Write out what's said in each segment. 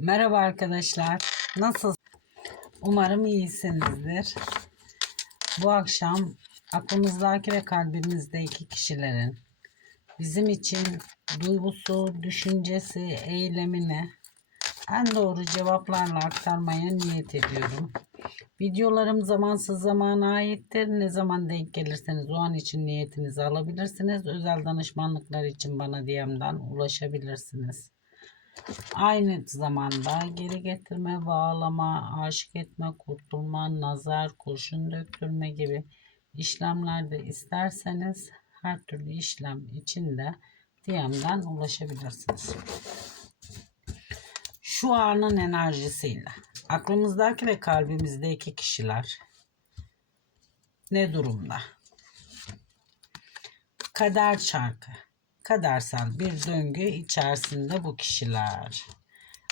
Merhaba arkadaşlar. Nasıl? Umarım iyisinizdir. Bu akşam aklımızdaki ve kalbimizdeki kişilerin bizim için duygusu, düşüncesi, eylemini en doğru cevaplarla aktarmaya niyet ediyorum. Videolarım zamansız zamana aittir. Ne zaman denk gelirseniz o an için niyetinizi alabilirsiniz. Özel danışmanlıklar için bana DM'den ulaşabilirsiniz. Aynı zamanda geri getirme, bağlama, aşık etme, kurtulma, nazar, kurşun döktürme gibi işlemlerde isterseniz her türlü işlem için de DM'den ulaşabilirsiniz. Şu anın enerjisiyle aklımızdaki ve kalbimizdeki kişiler ne durumda? Kader çarkı. Kadersel bir döngü içerisinde bu kişiler.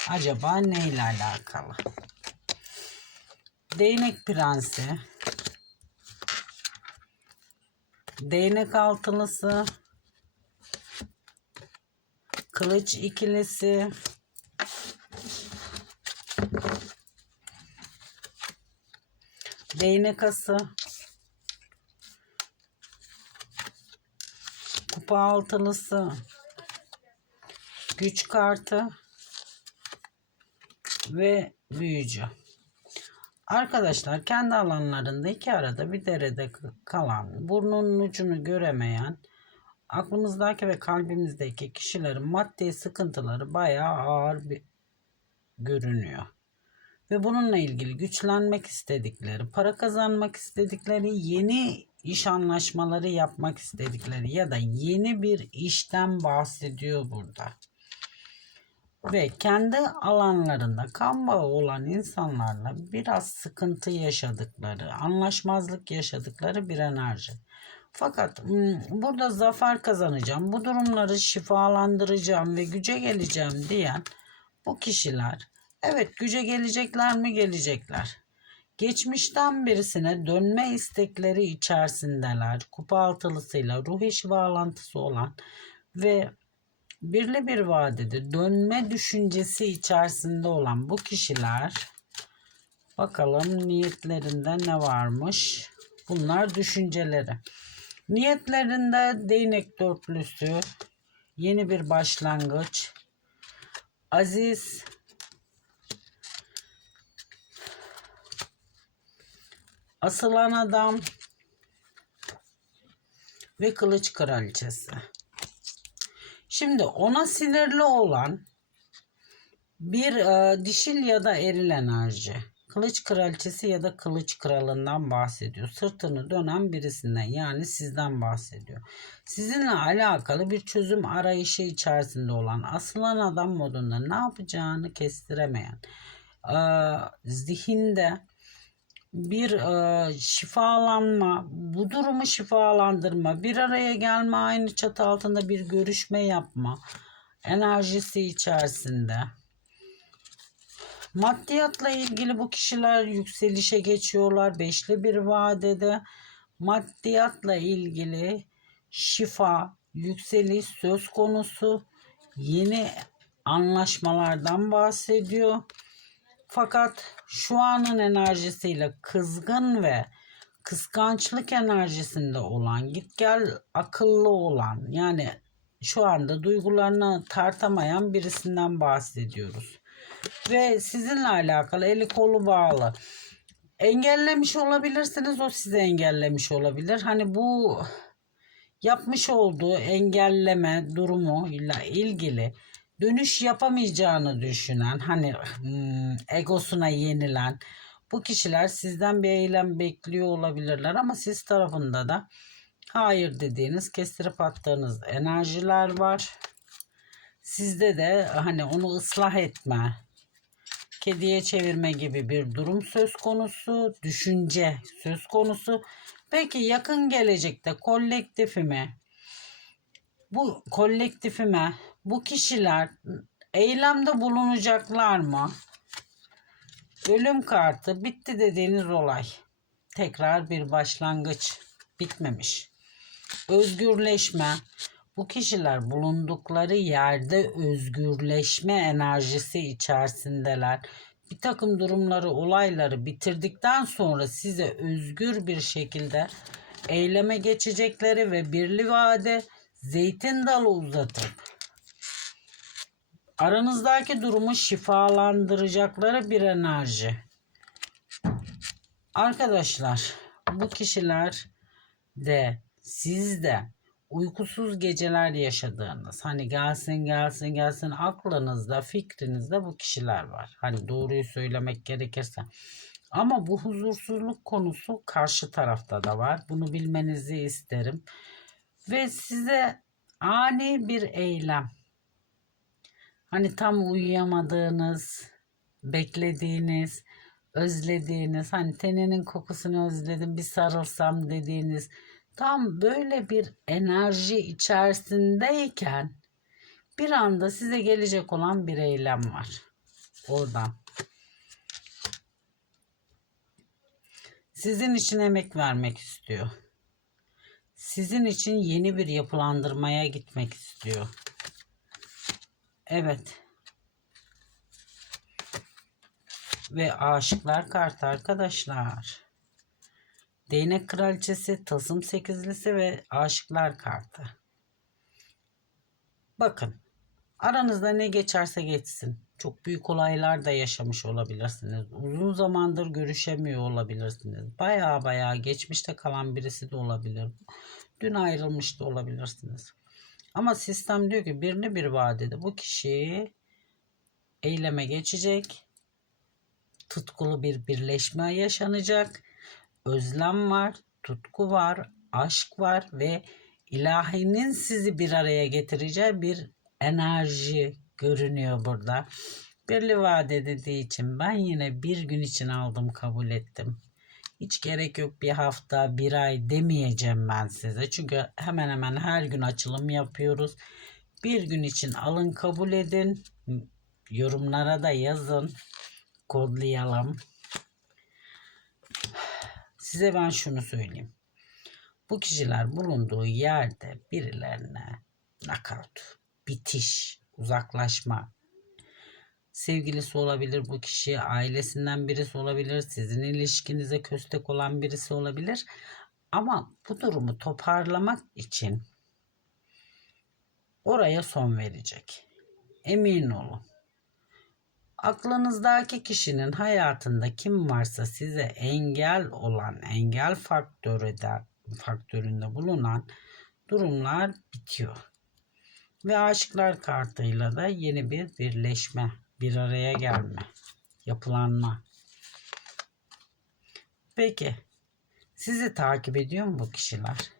Acaba neyle alakalı? Değnek prensi. Değnek altılısı. Kılıç ikilisi. Değnek ası. Kupa altılısı. Güç kartı. Ve büyücü. Arkadaşlar kendi alanlarında iki arada bir derede kalan, burnunun ucunu göremeyen, aklımızdaki ve kalbimizdeki kişilerin maddi sıkıntıları bayağı ağır bir görünüyor. Ve bununla ilgili güçlenmek istedikleri, para kazanmak istedikleri, yeni iş anlaşmaları yapmak istedikleri ya da yeni bir işten bahsediyor burada. Ve kendi alanlarında kan bağı olan insanlarla biraz sıkıntı yaşadıkları, anlaşmazlık yaşadıkları bir enerji. Fakat hmm, burada zafer kazanacağım, bu durumları şifalandıracağım ve güce geleceğim diyen bu kişiler evet güce gelecekler mi gelecekler. Geçmişten birisine dönme istekleri içerisindeler. Kupa altılısıyla ruh eşi bağlantısı olan ve birli bir vadede dönme düşüncesi içerisinde olan bu kişiler bakalım niyetlerinde ne varmış? Bunlar düşünceleri. Niyetlerinde değnek dörtlüsü, yeni bir başlangıç, aziz, asılan adam ve kılıç kraliçesi. Şimdi ona sinirli olan bir e, dişil ya da eril enerji. Kılıç kraliçesi ya da kılıç kralından bahsediyor. Sırtını dönen birisinden yani sizden bahsediyor. Sizinle alakalı bir çözüm arayışı içerisinde olan asılan adam modunda ne yapacağını kestiremeyen e, zihinde bir e, şifalanma, bu durumu şifalandırma, bir araya gelme, aynı çatı altında bir görüşme yapma enerjisi içerisinde. Maddiyatla ilgili bu kişiler yükselişe geçiyorlar. Beşli bir vadede maddiyatla ilgili şifa, yükseliş söz konusu. Yeni anlaşmalardan bahsediyor. Fakat şu anın enerjisiyle kızgın ve kıskançlık enerjisinde olan, git gel akıllı olan yani şu anda duygularını tartamayan birisinden bahsediyoruz. Ve sizinle alakalı eli kolu bağlı. Engellemiş olabilirsiniz o sizi engellemiş olabilir. Hani bu yapmış olduğu engelleme durumu ile ilgili dönüş yapamayacağını düşünen hani hmm, egosuna yenilen bu kişiler sizden bir eylem bekliyor olabilirler ama siz tarafında da hayır dediğiniz kestirip attığınız enerjiler var. Sizde de hani onu ıslah etme, kediye çevirme gibi bir durum söz konusu, düşünce söz konusu. Peki yakın gelecekte kolektifime bu kolektifime bu kişiler eylemde bulunacaklar mı? Ölüm kartı bitti dediğiniz olay. Tekrar bir başlangıç bitmemiş. Özgürleşme. Bu kişiler bulundukları yerde özgürleşme enerjisi içerisindeler. Bir takım durumları, olayları bitirdikten sonra size özgür bir şekilde eyleme geçecekleri ve birli vade zeytin dalı uzatıp aranızdaki durumu şifalandıracakları bir enerji. Arkadaşlar bu kişiler de siz de uykusuz geceler yaşadığınız hani gelsin gelsin gelsin aklınızda fikrinizde bu kişiler var. Hani doğruyu söylemek gerekirse. Ama bu huzursuzluk konusu karşı tarafta da var. Bunu bilmenizi isterim. Ve size ani bir eylem. Hani tam uyuyamadığınız, beklediğiniz, özlediğiniz, hani teninin kokusunu özledim bir sarılsam dediğiniz tam böyle bir enerji içerisindeyken bir anda size gelecek olan bir eylem var. Oradan. Sizin için emek vermek istiyor. Sizin için yeni bir yapılandırmaya gitmek istiyor. Evet. Ve aşıklar kartı arkadaşlar. Değnek kraliçesi, tılsım sekizlisi ve aşıklar kartı. Bakın. Aranızda ne geçerse geçsin. Çok büyük olaylar da yaşamış olabilirsiniz. Uzun zamandır görüşemiyor olabilirsiniz. Baya baya geçmişte kalan birisi de olabilir. Dün ayrılmış da olabilirsiniz. Ama sistem diyor ki birini bir vadede bu kişi eyleme geçecek. Tutkulu bir birleşme yaşanacak. Özlem var, tutku var, aşk var ve ilahinin sizi bir araya getireceği bir enerji görünüyor burada. Birli vade dediği için ben yine bir gün için aldım kabul ettim. Hiç gerek yok bir hafta bir ay demeyeceğim ben size. Çünkü hemen hemen her gün açılım yapıyoruz. Bir gün için alın kabul edin. Yorumlara da yazın. Kodlayalım. Size ben şunu söyleyeyim. Bu kişiler bulunduğu yerde birilerine knockout, bitiş, uzaklaşma, sevgilisi olabilir bu kişi, ailesinden birisi olabilir, sizin ilişkinize köstek olan birisi olabilir. Ama bu durumu toparlamak için oraya son verecek. Emin olun. Aklınızdaki kişinin hayatında kim varsa size engel olan, engel faktörü de, faktöründe bulunan durumlar bitiyor. Ve aşıklar kartıyla da yeni bir birleşme, bir araya gelme, yapılanma. Peki, sizi takip ediyor mu bu kişiler?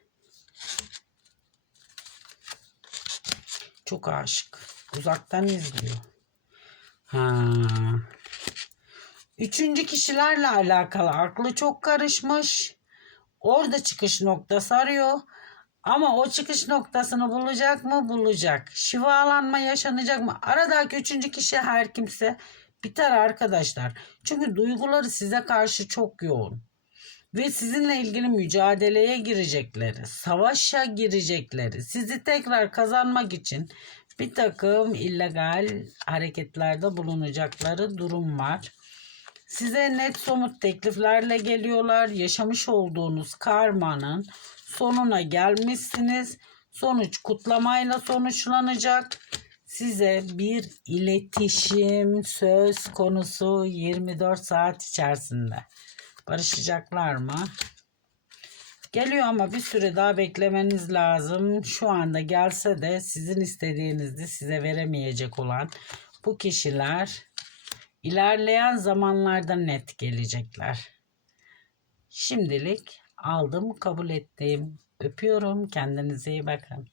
Çok aşık. Uzaktan izliyor. Ha. Üçüncü kişilerle alakalı aklı çok karışmış. Orada çıkış noktası arıyor. Ama o çıkış noktasını bulacak mı? Bulacak. Şifalanma yaşanacak mı? Aradaki üçüncü kişi her kimse biter arkadaşlar. Çünkü duyguları size karşı çok yoğun. Ve sizinle ilgili mücadeleye girecekleri, savaşa girecekleri, sizi tekrar kazanmak için bir takım illegal hareketlerde bulunacakları durum var. Size net somut tekliflerle geliyorlar. Yaşamış olduğunuz karmanın sonuna gelmişsiniz. Sonuç kutlamayla sonuçlanacak. Size bir iletişim söz konusu 24 saat içerisinde. Barışacaklar mı? Geliyor ama bir süre daha beklemeniz lazım. Şu anda gelse de sizin istediğinizde size veremeyecek olan bu kişiler ilerleyen zamanlarda net gelecekler. Şimdilik aldım kabul ettim. Öpüyorum. Kendinize iyi bakın.